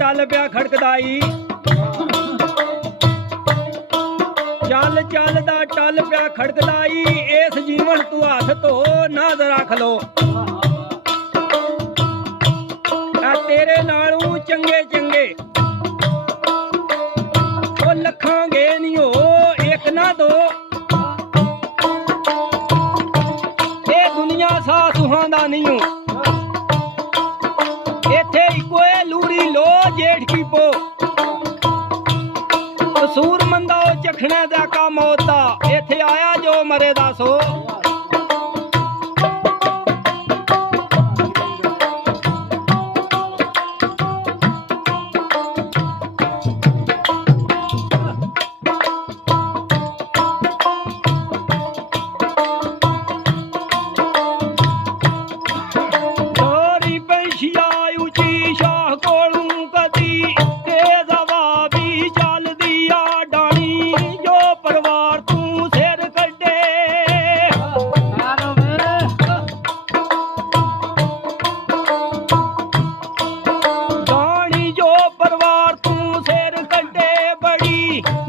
टल प्या खड़कदाई चल चलदा टल प्या खड़कदाई इस जीवन तू हाथ धो नाज रख लो तेरे नालों चंगे चंगे ओ लखां गे नहीं हो एक ना दो ये दुनिया सा सुहांदा नहीं हो इथे कोई लूरी लो जेठ की पो कसूर मंदा चखने दा का मौत दा इथे आया जो मरे दा सो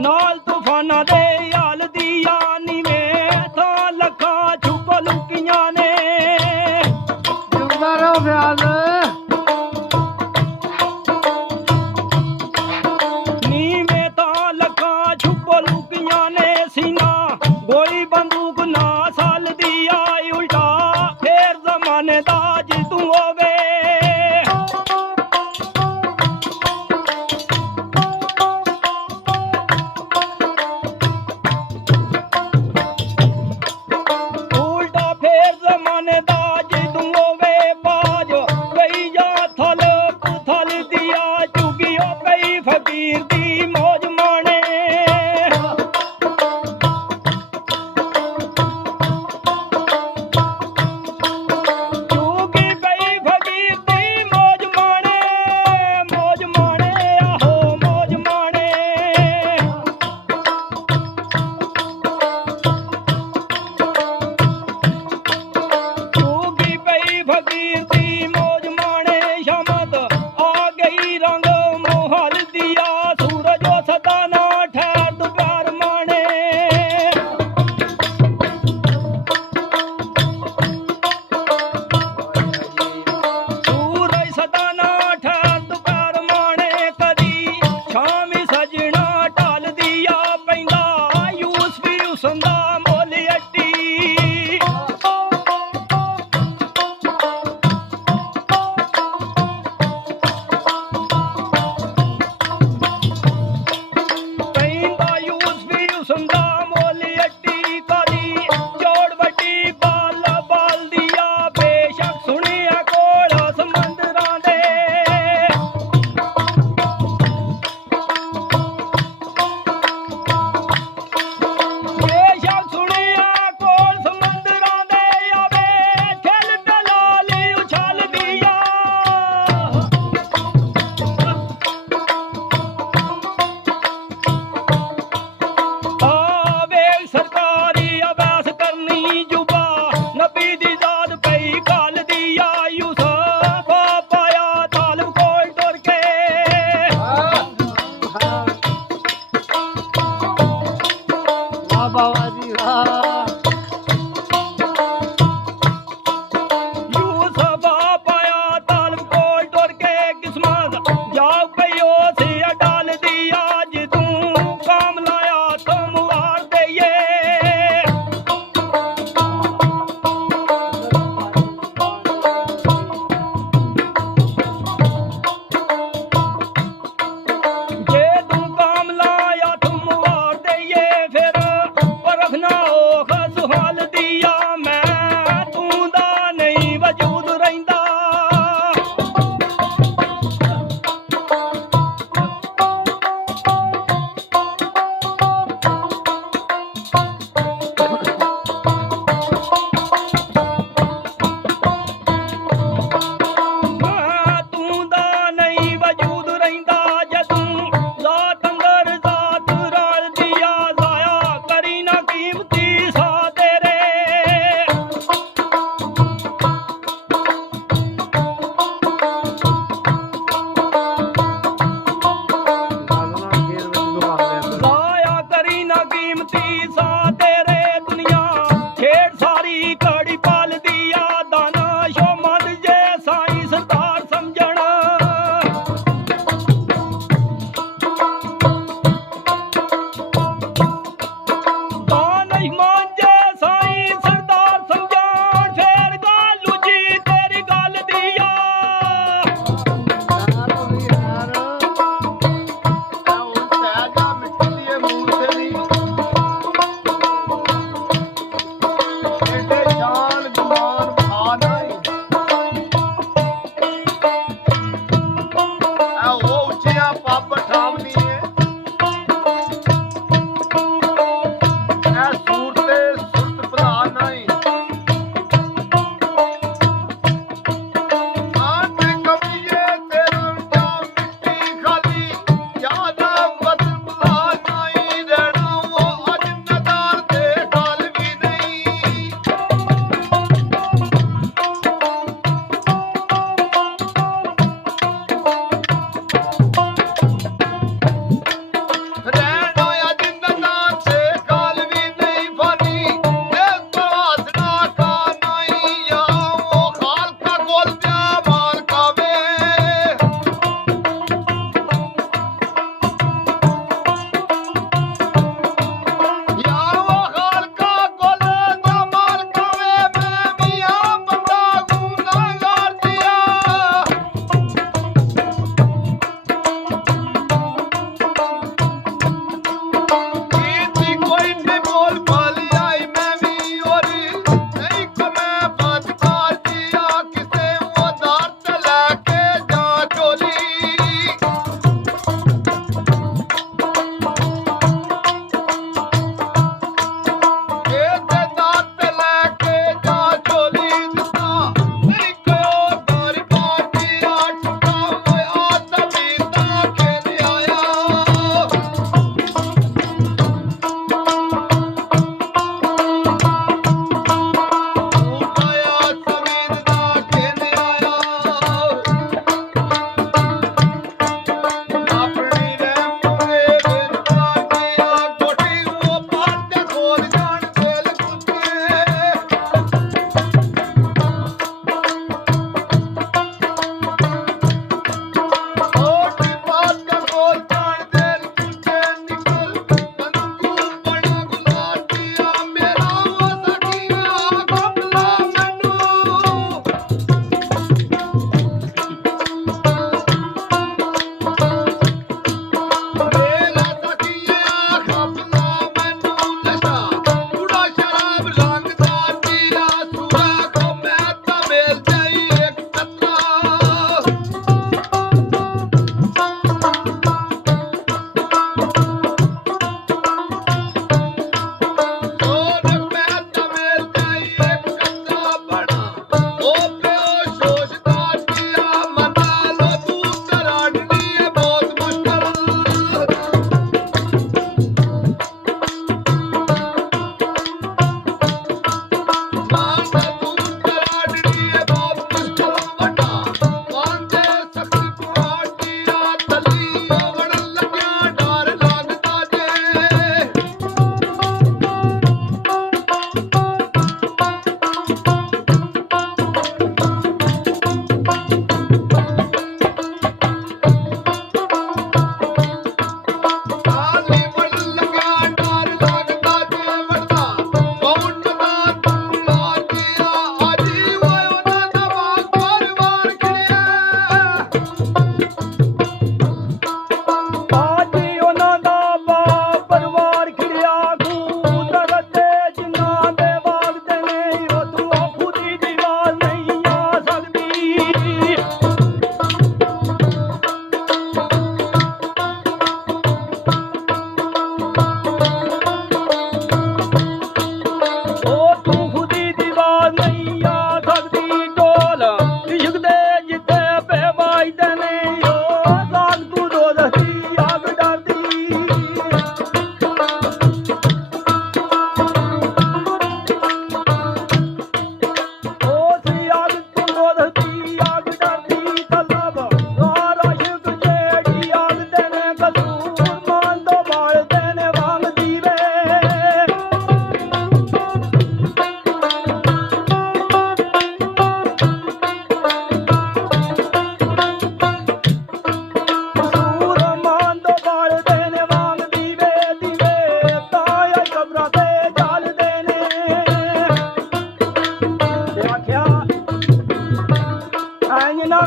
नाल तूफाना दे हाल दिया नी में था लखा छुप लुकिया ने नी में था लखा छुप लुकिया ने सीना गोली बंदूक ना साल दिया उल्टा फिर जमाने दा जितू होवे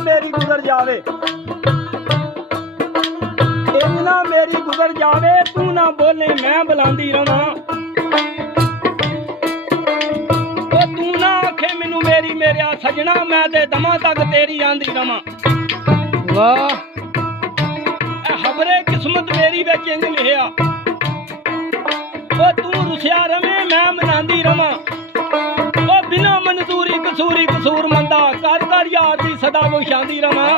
ਮੇਰੀ ਗੁਜ਼ਰ ਜਾਵੇ ਇੰਜ ਨਾ ਮੇਰੀ ਗੁਜ਼ਰ ਜਾਵੇ ਤੂੰ ਨਾ ਬੋਲੇ ਮੈਂ ਬੁਲਾਉਂਦੀ ਰਵਾਂ ਉਹ ਤੂੰ ਨਾ ਆਖੇ ਮੈਨੂੰ ਮੇਰੀ ਮੇਰਿਆ ਸਜਣਾ ਮੈਂ ਤੇ ਦਮਾਂ ਤੱਕ ਤੇਰੀ ਆਂਦੀ ਰਵਾਂ ਵਾਹ ਖਬਰੇ ਕਿਸਮਤ ਮੇਰੀ ਵਿੱਚ ਇੰਜ ਲਿਖਿਆ ਉਹ ਤੂੰ ਰੁਸਿਆ ਰਵੇਂ ਮੈਂ ਮਨਾਂਦੀ ਰਵਾਂ ਉਹ ਬਿਨਾ ਮਨਜ਼ੂਰੀ ਕਸੂਰੀ ਕਸੂਰ ਮੰਦਾ ਕਰ ਕਰ ਯਾਰ ਦੀ ਸਦਾ ਬਖਸ਼ਾਂਦੀ ਰਵਾਂ